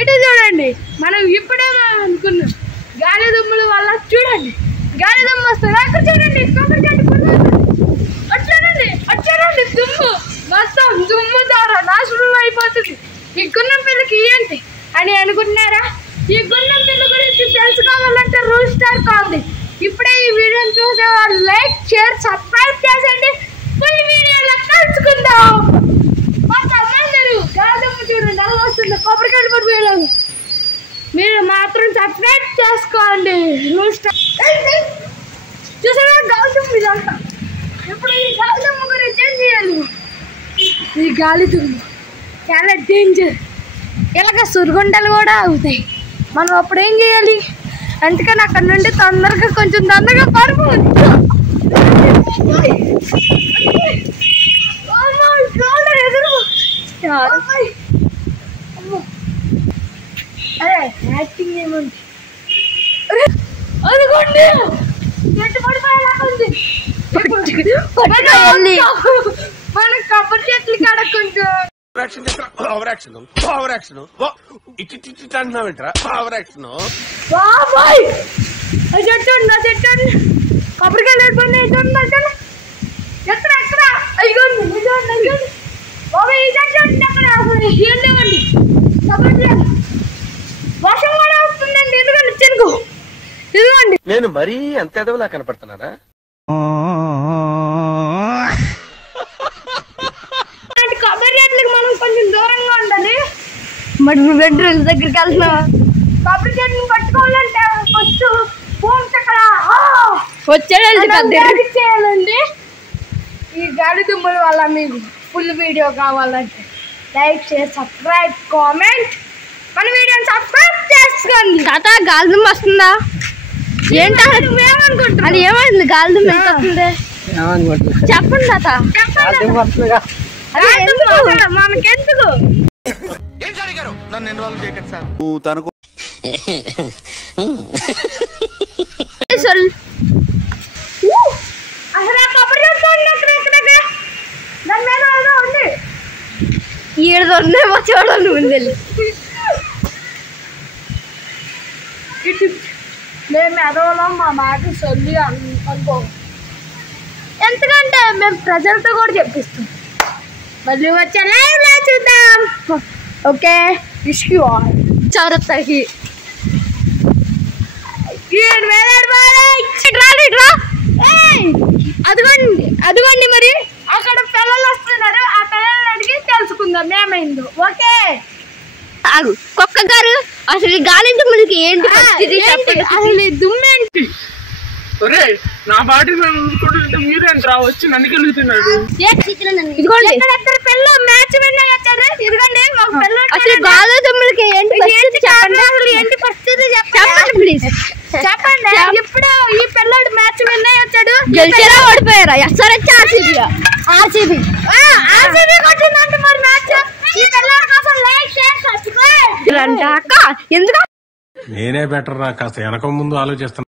ఇటు చూడండి, మనం ఇప్పుడే అనుకున్నాం గాలి దుమ్ముల వల్ల. చూడండి గాలి దుమ్ము వస్తుంది. అక్కడ చూడండి కొబ్బరి చెట్టు వచ్చాడండి. దుమ్ము మొత్తం దుమ్ము ద్వారా నాశనం అయిపోతుంది. ఈ గున్నం పిల్లకి ఏంటి అని అనుకుంటున్నారా? ఈ గున్నం పిల్ల గురించి తెలుసుకోవాలంటే రూల్ స్టార్ కావాలి. ఇప్పుడే ఈ వీడియోని చూసే వాళ్ళు లైక్, షేర్, సబ్స్క్రైబ్ చేసేయండి. ఫుల్ వీడియోలో కలుసుకుందాం. కొంతమంది గాదమ్మ చూడండి అలా వస్తుంది, కొబ్బరికాయలు పడిపోయేలాగా. మీరు మాత్రం సబ్స్క్రైబ్ చేసుకోండి. రూల్ స్టార్ చూసారా గాదమ్మ ఇదంతా. ఇప్పుడు ఈ గాదమ్మ గురించి ఏం చేయాలి? ఈ గాలి దుమ్ము చాలా డేంజర్. ఇలాగ సురుగుండలు కూడా అవుతాయి. మనం అప్పుడు ఏం చేయాలి? అందుకని అక్కడ నుండి కొంచెం తొందరగా పడిపోవచ్చు. అరే యాక్టింగ్ ఏముంది? అదిగోండి చెట్టు పడిపోయేలాగుంది. మన కొబ్బరి చెట్లు కడక్కుంటూ బాబాయ్ చెట్టు కొబ్బరికాయలు ఎక్కడ అయిపోయింది బాబాయ్. ఈ చెట్టు అక్కడ ఏంటండి కొబ్బరి వర్షం కూడా వస్తుందండి. ఎందుకండి చెరుకు ఇదిగోండి. నేను మరీ అంత ఎదవలా కనపడుతున్నారా? కొబ్బరి చెట్లకి మనం కొంచెం దూరంగా ఉండాలి. మరి బెడ్రూమ్ దగ్గరికి వెళ్తున్నాం. కొబ్బరి చెట్లను పట్టుకోవాలంటే ఫస్ట్ ఫోన్ చక్కర వచ్చేయాలండి. ఈ గాలి దుమ్ముల వల్ల మీకు ఫుల్ వీడియో కావాలంటే లైక్, షేర్, సబ్స్క్రైబ్, కామెంట్. మన వీడియోని సబ్స్క్రైబ్ చేసుకోండి. తాత గాలి దుమ్ము వస్తుందా? ఏంటో నువ్వేమనుకుంటున్నావు? అది ఏమైంది? గాలి దుమ్ము ఎంత వస్తుంది చెప్పండి తాత. మనకెందుకు? నన్ను ఇన్వాల్వ్ చేయకండి సార్. ఏడుదొన్నేమో చూడండి ముందు. మేము ఎదవలం మా మాట సొల్లి అనుకో. ఎందుకంటే మేము ప్రజలతో కూడా చెప్పిస్తాం. మళ్ళీ వచ్చే లైవ్లో చూద్దాం. ఓకే ఇష్యూ చౌరస్తాకి అదిగోండి మరి అక్కడ పిల్లలు వస్తున్నారు. ఆ పిల్లల్ని అడిగి తెలుసుకుందాం ఏమైందో. ఓకే కుక్క గారు అసలు గాలి దుమ్ములకి ఏంటి అసలు ఈ దుమ్మేంటి? నా బాటి మీరేంట్రా వచ్చి నన్ను గెలుగుతున్నాడు. మ్యాచ్ విన్ అయ్యారు. ఇదిగోండి అసలు గాలి దుమ్ములకి ఏంటి ఏంటి పరిస్థితి చెప్పండి ప్లీజ్ చెప్పండి. ఇప్పుడు ఈ పిల్లడు మ్యాచ్ విన్ అయ్యాడు. గెలిచారా ఓడిపోయారా? ఎస్ఆర్హెచ్ ఆర్సీబీ కొట్టిందంటే మరి మ్యాచ్. ఈ పిల్లడి కోసం లైక్, షేర్, సబ్స్క్రైబ్ ఎందుకు? నేనే బెటర్ రా, కాస్త వెనక ముందు ఆలోచిస్తాను.